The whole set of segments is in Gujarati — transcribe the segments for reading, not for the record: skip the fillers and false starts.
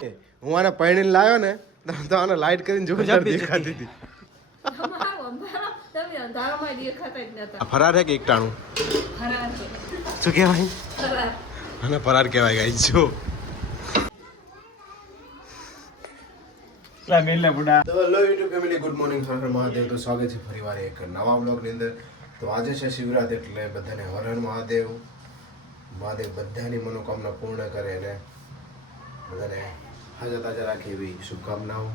હું આને પૈણીને લાવ્યો ને તો આને લાઈટ કરીને જોરદાર દેખાતી હતી. ફરાર હે કે એકટાણું શું કહેવાય અને ફરાર કહેવાય ગાઈસ જો તો hello YouTube family good morning Har Mahadev. તો સ્વાગત છે ફરીવાર એક નવા બ્લોગની અંદર. તો આજે છે શિવરાત્રી એટલે બધાને હર હર મહાદેવ. મહાદેવ બધાની મનોકામના પૂર્ણ કરે અને બધાને હાજર તાજા રાખે એવી શુભકામનાઓ.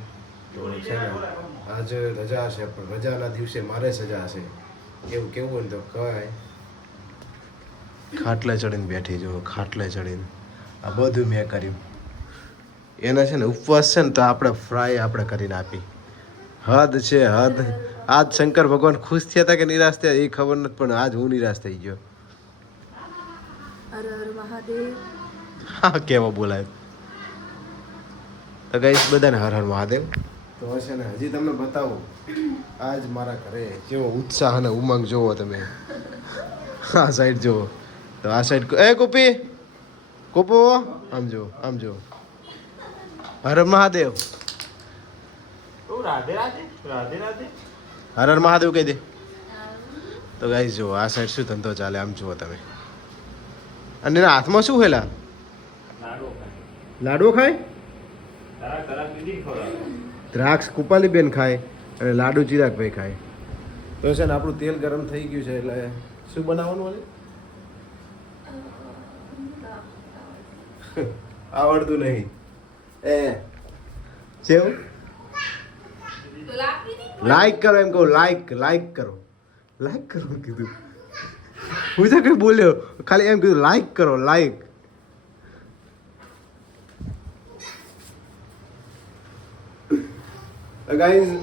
તો છે ને આજે રજા હશે પણ રજાના દિવસે મારે સજા હશે એવું કેવું હોય ને તો કહેવાય. ખાટલે ચડીને બેઠી જો ખાટલે ચડીને આ બધું મેં કર્યું. એના છે ને ઉપવાસ છે ને તો આપણે ફ્રાય આપણે કરીને આપી હદ છે હદ. આજ શંકર ભગવાન ખુશ થયા હતા કે નિરાશ થયા એ ખબર નથી પણ આજ હું નિરાશ થઈ ગયો. હર હર મહાદેવ. હા કેવો બોલાય તો ગાઈસ બધાને હર હર મહાદેવ. તો છે ને હજી તમને બતાવું આજ મારા ઘરે કેવો ઉત્સાહ અને ઉમંગ જોવો તમે. આ સાઈડ જુઓ તો આ સાઈડ એ કુપી કુપો આમ જુઓ આમ જુઓ. હર મહાદેવ રાધે રાધે રાધે રાધે હર હર મહાદેવ કહી દે. તો ગાઈસ જુઓ આ સાઈડ શું ધંધો ચાલે આમ જુઓ તમે. અને એના હાથમાં શું હેલા લાડવો ખાય. દ્રાક્ષ કુપાલી બેન ખાય અને લાડુ ચિરાગભાઈ ખાય. તો છે ને આપણું તેલ ગરમ થઈ ગયું છે એટલે શું બનાવવાનું હોય આવડતું નહીં એ કેવું લાઈક કરો એમ કહું લાઈક કરો કીધું. હું તો કઈ બોલ્યો ખાલી એમ કીધું લાઈક કરો લાઈક. ગાઈઝ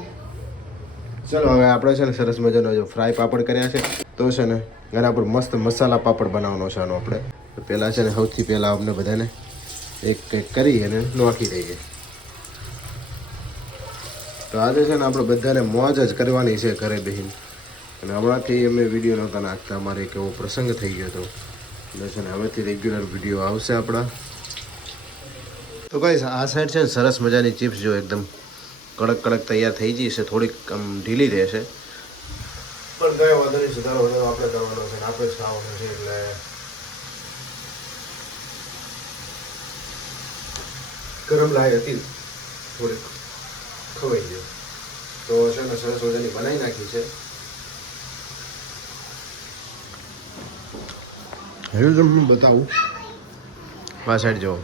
ચલો હવે આપણે છે ને સરસ મજાનો જો ફ્રાય પાપડ કર્યા છે. તો છે ને એના પર મસ્ત મસાલા પાપડ બનાવવાનો છે આનો આપણે. પહેલાં છે ને સૌથી પહેલાં અમને બધાને એક કંઈક કરી અને નાખી દઈએ. તો આજે છે ને આપણે બધાને મોજ જ કરવાની છે ઘરે બેસીને. અને હમણાંથી અમે વિડીયો નહોતા નાખતા અમારે એક એવો પ્રસંગ થઈ ગયો હતો એટલે છે ને હવેથી રેગ્યુલર વિડીયો આવશે આપણા. તો ગાઈસ આ સાઈડ છે ને સરસ મજાની ચિપ્સ જો એકદમ કડક કડક તૈયાર થઈ જઈ છે. થોડીક આમ ઢીલી રહેશે પણ કયો વાંધો નહીં. સુધારો વધારો આપણે કરવાનો છે ને આપણે જ ખાવાનું છે એટલે ગરમ લાગે હતી થોડીક ખવાઈ ગયો. તો છે ને સરસ મજાની બનાવી નાખી છે. હવે તમને બતાવું આ સાઈડ જુઓ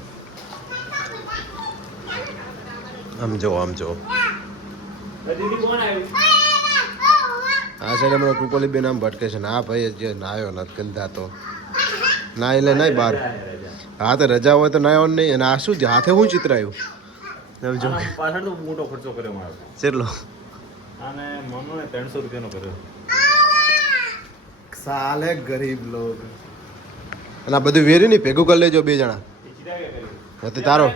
આમ જુઓ આમ જુઓ. આ સાઈડ હમણાં કૃપાલી બેન આમ ભટકે છે ને આ ભાઈ જે નાયો નથી ગંધાતો ના એટલે નહીં બહાર. હા તો રજા હોય તો નાયો નહીં. અને આ શું હાથે હું ચિતરાયું સમજો પાછળ તો મોટો ખર્ચો કર્યો મારો. કેટલો અને મમ્મીને 300 રૂપિયાનો કર્યો. સાલે ગરીબ લોગ. અને આ બધું વેરી નહીં ભેગું કરી લેજો બે જણા. તારો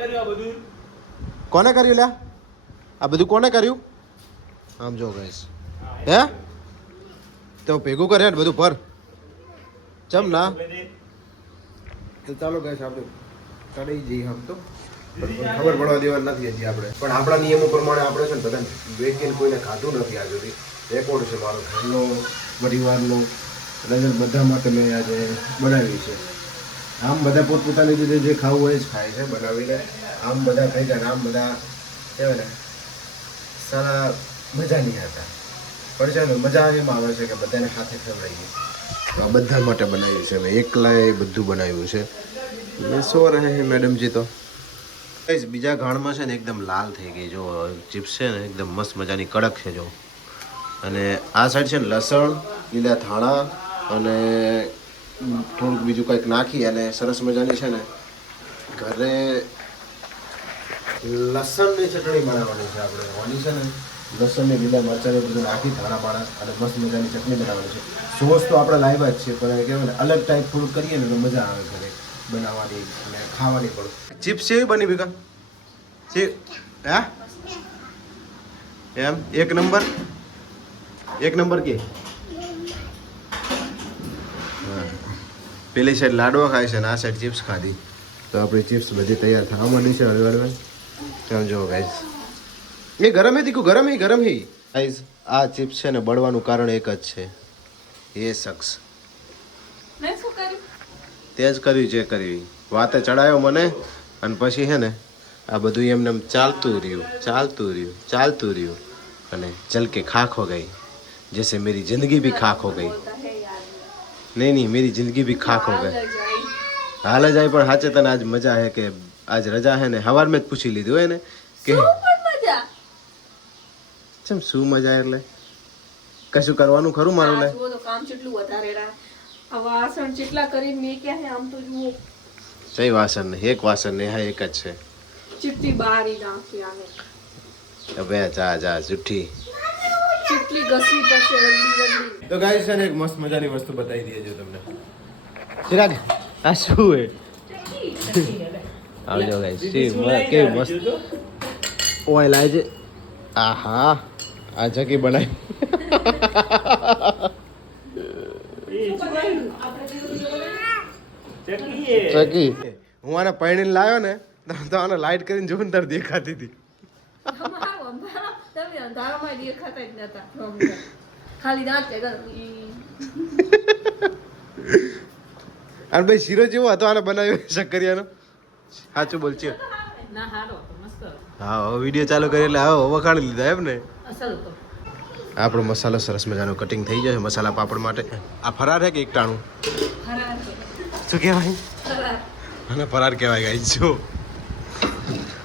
કોને કર્યું લ્યા આ બધું કોને કર્યું આમ જો ગાઈસ હે તો ભેગું કરે ને બધું પર ચમ ના. તો ચાલો ગાઈસ આપણે ચડી જઈએ આમ તો ખબર પડવા દેવા નથી હજી આપણે. પણ આપણા નિયમો પ્રમાણે આપણે છે ને બધાને વેચીને કોઈને ખાધું નથી આજ સુધી. રેકોર્ડ છે મારો ઘરનો પરિવારનો એટલે બધા માટે મેં આજે બનાવી છે. આમ બધા પોતપોતાની રીતે જે ખાવું હોય જ ખાય છે બનાવીને. આમ બધા ખાઈ ગયા આમ બધા કહેવાય ને સારા મજા નહીં હતા. પણ છે ને મજા એમાં આવે છે કે બધાને સાથે ખવડાવીએ. આ બધા માટે બનાવ્યું છે મેં એકલાએ બધું બનાવ્યું છે. મેં સો રહે મેડમજી તો બીજા ઘાણમાં છે ને એકદમ લાલ થઈ ગઈ જો ચિપ્સ છે ને એકદમ મસ્ત મજાની કડક છે જો. અને આ સાઈડ છે ને લસણ લીલા ધાણા અને થોડુંક બીજું કંઈક નાખી અને સરસ મજાની છે ને ઘરે લસણની ચટણી બનાવવાની છે આપણે. આની છે ને લસણની લીલા મરચાંને બધું નાખી ધાણા બાણા અને મસ્ત મજાની ચટણી બનાવવાની છે. સોસ તો આપણે લાવ્યા જ છે પણ કહેવાય ને અલગ ટાઈપ થોડુંક કરીએ ને તો મજા આવે ઘરે બનાવવાની અને ખાવાની પણ. ચિપ્સ એવી બની ભેગા હે એમ એક નંબર કે પેલી સાઈડ લાડવા ખાય છે ને આ સાઈડ ચિપ્સ ખાધી. તો આપણી ચિપ્સ બધી તૈયાર થવા માંડી છે હળવે હળવે. સમજો ગાઈઝ એ ગરમ હે દીકુ ગરમ હે ગાઈઝ આ ચિપ્સ છે ને બળવાનું કારણ એક જ છે એ શખ્સ મેં શું કર્યું? તે જ કર્યું જે કર્યું વાતે ચડાયો મને અને પછી હે ને આ બધું એમને એમ ચાલતું રહ્યું અને ચલ કે ખાક હો ગઈ जैसे मेरी जिंदगी भी खाक हो गई બોલતા હે યાર नहीं मेरी जिंदगी भी खाक हो गई હાલ જાય. हाल जाए पर हाचे तने आज मजा है कि आज रजा है ने हवार में ज पूछी लीधું હે ને કે શું પણ મજા ચમ શું મજા એટલે કશું કરવાનું ખરું મારું લે આ જુઓ તો કામ કેટલું વધારે રહ્યા આ વાસણ જેટલા કરીને મેં ક્યાં હે આમ તો જુઓ સહી વાસણ ને એક વાસણ ને હા એક જ છે ચીટલી બારી નાખી આને હવે જા જુઠ્ઠી ચીટલી ઘસવી પડશે રગડી તો ગાઈસ છે ને એક મસ્ત મજાની વસ્તુ બતાવી દઈએ જો તમને ચિરાગ આ શું હે આવજો ગાઈસ કેવી મસ્ત ઓય લાજે આહા આ જકી બનાવી ચકી હું આને પૈણીને લાવ્યો ને તો આને લાઈટ કરીને જોઈને તાર દેખાતી હતી તમે અંધારામાં દેખાતા જ નતા ખાલી દાંત છે અને ભાઈ શીરો જેવો હતો આને બનાવ્યો શક્કરિયાનો સાચું બોલ છે ના હારો મસ્ત હા હવે વિડીયો ચાલુ કરી એટલે હવે વખાણી લીધા એમ ને અસલ તો આપણો મસાલો સરસ મજાનું કટિંગ થઈ જશે મસાલા પાપડ માટે આ ફરાર હે કે એકટાણું ફરાર શું કહેવાય ફરાર અને ફરાર કહેવાય ગાઈસ જો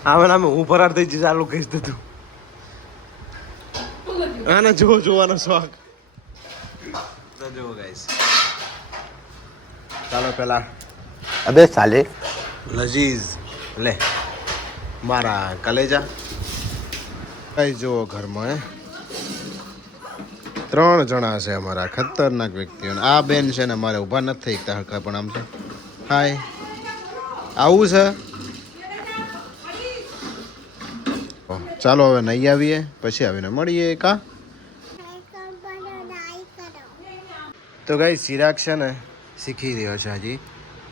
આમે નામે હું ફરાર થઈ જઈશ ચાલુ કહીશ તું આને જોવાનો શોખ તો જો ગાઈસ ચાલો પેલા અબે સાલે લજીઝ લે મારા કલેજા કઈ જો ઘરમાં 3 જણા છે અમારા ખતરનાક વ્યક્તિઓ આ બેન છે ને મારે ઊભા નથી થઈ શકતા હરખા પણ આમ છે હાય આવું છે ચાલો હવે નહીં આવીએ પછી આવીને મળીએ કા તો ગાઈ ચિરાગ છે ને શીખી રહ્યો છે હજી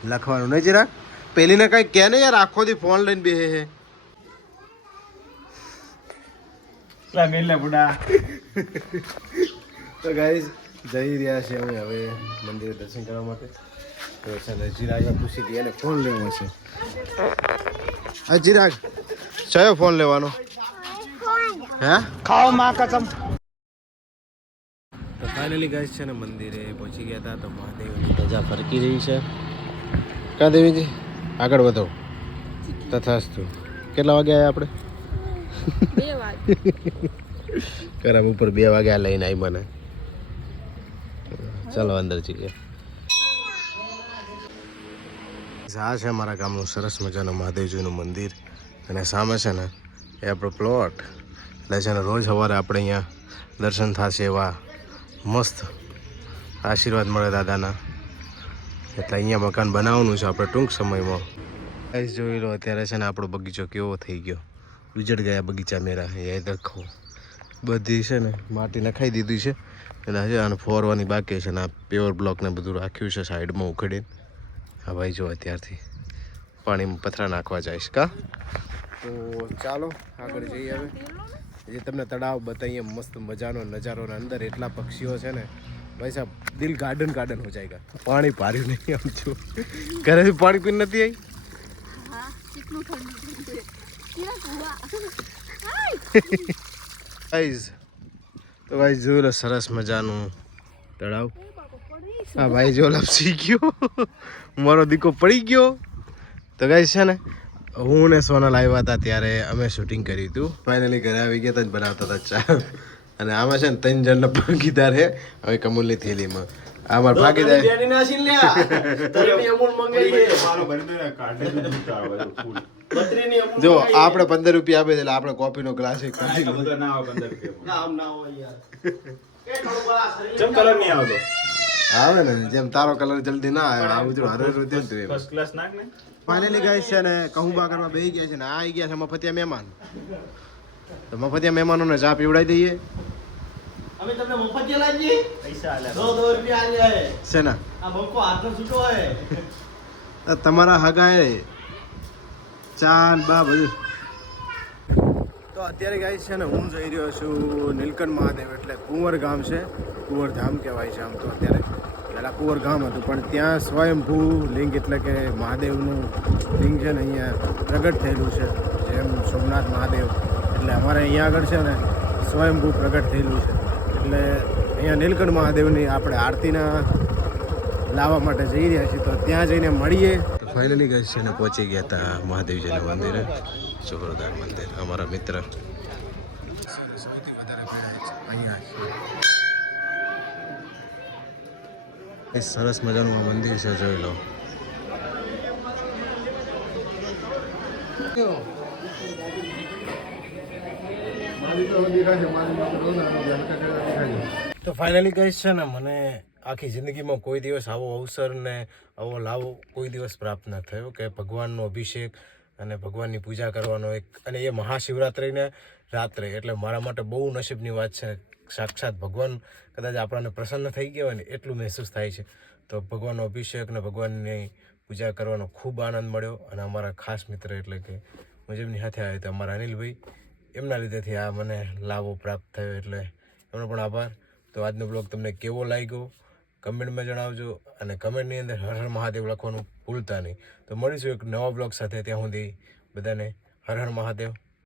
લખવાનું નહીં ચિરાગ પેલીને કઈ કે ને યાર આખો દી ફોન લઈને બેહે છે તો ગાઈઝ જઈ રહ્યા છે અમે હવે મંદિરે દર્શન કરવા માટે તો છે ને ચિરાગને પૂછી દઈએ ને ફોન લેવો છે હા ચિરાગ કયો ફોન લેવાનો હે ખાઓ માં કસમ તો ફાઇનલી ગાઈઝ છે ને મંદિરે પહોંચી ગયા હતા તો મહાદેવની ધજા ફરકી રહી છે કા દેવીજી આગળ વધો તથાસ્તુ કેટલા વાગે આવ્યા આપણે 2 વાગે કરમ ઉપર 2 વાગ્યા લઈને આવી મને ચાલો અંદર જઈએ આ છે અમારા ગામનું સરસ મજાનું મહાદેવજીનું મંદિર અને સામે છે ને એ આપણો પ્લોટ એટલે છે ને રોજ સવારે આપણે અહીંયા દર્શન થશે એવા મસ્ત આશીર્વાદ મળે દાદાના એટલે અહીંયા મકાન બનાવવાનું છે આપણે ટૂંક સમયમાં ગાઈસ જોઈ લો અત્યારે છે ને આપણો બગીચો કેવો થઈ ગયો ઉજડ ગયા બગીચા મેરા એ દેખો બધી છે ને માટી નખાઈ દીધી છે અને હજી આને ફોરવાની બાકી છે ને આ પ્યોર બ્લોકને બધું રાખ્યું છે સાઈડમાં ઉખેડીને હા ભાઈ જો અત્યારથી પાણીમાં પથરા નાખવા જઈશ કા તો ચાલો આગળ જઈએ હવે જે તમને તળાવ બતાવીએ મસ્ત મજાનો નજારો ને અંદર એટલા પક્ષીઓ છે ને ભાઈ સાહેબ દિલ ગાર્ડન ગાર્ડન હો જાયગા પાણી પાર્યું નહીં આમ છું ઘરેથી પાણી પીને નથી આવી હા કેટલું ઠંડુ છે કેવા કુવા ગાઈઝ તો ગાઈઝ જોઈ લો સરસ મજાનું તળાવ હા ભાઈ જો લપસી ગયો મારો દીકો પડી ગયો તો ગાઈઝ છે ને હું ને સોનલ આવ્યા હતા ત્યારે અમે શૂટિંગ કર્યું હતું ફાઇનલી ઘરે આવી ગયા હતા બનાવતા હતા ચા અને આમાં છે ને 3 જણના ભાગીદાર હે હવે કમલની થેલીમાં આ મારા ભાગીદાર જો આપણે 15 રૂપિયા આપે એટલે આપણે કોફીનો ગ્લાસ એક કાઢી લો આવે ને જેમ તારો કલર જલ્દી ના આવે આ બધું હરે રૂપિયા તું ફર્સ્ટ ક્લાસ નાખ ને ફાઇનલી ગાઈસ છે ને કહુંબા કરવા બેસી ગયા છે ને આ આવી ગયા છે મફતિયા મહેમાન તો મફતિયા મહેમાનોને ચા પીવડાવી દઈએ અમે તમને મફતિયા લાવીએ પૈસા આલ્યા 2 રૂપિયા આલ્યા હે છે ને આ બંકો હાથનો છૂટો હે તમારા હગાએ ચા ને બા બધું તો અત્યારે ગાઈસ છે ને હું જઈ રહ્યો છું નીલકંઠ મહાદેવ એટલે કુંવર ગામ છે, કુંવર ધામ કહેવાય છે આમ તો. અત્યારે પહેલાં કુંવર ગામ હતું પણ ત્યાં સ્વયંભૂ લિંગ એટલે કે મહાદેવનું લિંગ છે ને અહીંયા પ્રગટ થયેલું છે, જેમ સોમનાથ મહાદેવ. એટલે અમારે અહીંયા આગળ છે ને સ્વયંભૂ પ્રગટ થયેલું છે. એટલે અહીંયા નીલકંઠ મહાદેવની આપણે આરતીના લાવવા માટે જઈ રહ્યા છીએ, તો ત્યાં જઈને મળીએ. તો ફાઇનલી ગાઈસ છે ને પહોંચી ગયા હતા મહાદેવજીના મંદિરે, જોરદાર મંદિર. અમારા મિત્ર સૌથી વધારે અહીંયા સરસ મજાનું મંદિર છે, જોઈ લો. તો ફાઇનલી કહીશ છે ને મને આખી જિંદગીમાં કોઈ દિવસ આવો અવસર ને આવો લાવો કોઈ દિવસ પ્રાપ્ત ન થયો કે ભગવાનનો અભિષેક અને ભગવાનની પૂજા કરવાનો એક, અને એ મહાશિવરાત્રિને રાત્રે. એટલે મારા માટે બહુ નસીબની વાત છે. સાક્ષાત ભગવાન કદાચ આપણને પ્રસન્ન થઈ ગયા હોય ને એટલું મહેસૂસ થાય છે. તો ભગવાનનો અભિષેક અને ભગવાનની પૂજા કરવાનો ખૂબ આનંદ મળ્યો. અને અમારા ખાસ મિત્ર એટલે કે મુજબની સાથે આવ્યા હતા અમારા અનિલભાઈ, એમના લીધેથી આ મને લાવો પ્રાપ્ત થયો, એટલે એમનો પણ આભાર. તો આજનો બ્લોગ તમને કેવો લાગ્યો કમેન્ટમાં જણાવજો, અને કમેન્ટની અંદર હર હર મહાદેવ લખવાનું ભૂલતા નહીં. તો મળીશું એક નવા બ્લોગ સાથે. ત્યાં સુધી બધાને હર હર મહાદેવ.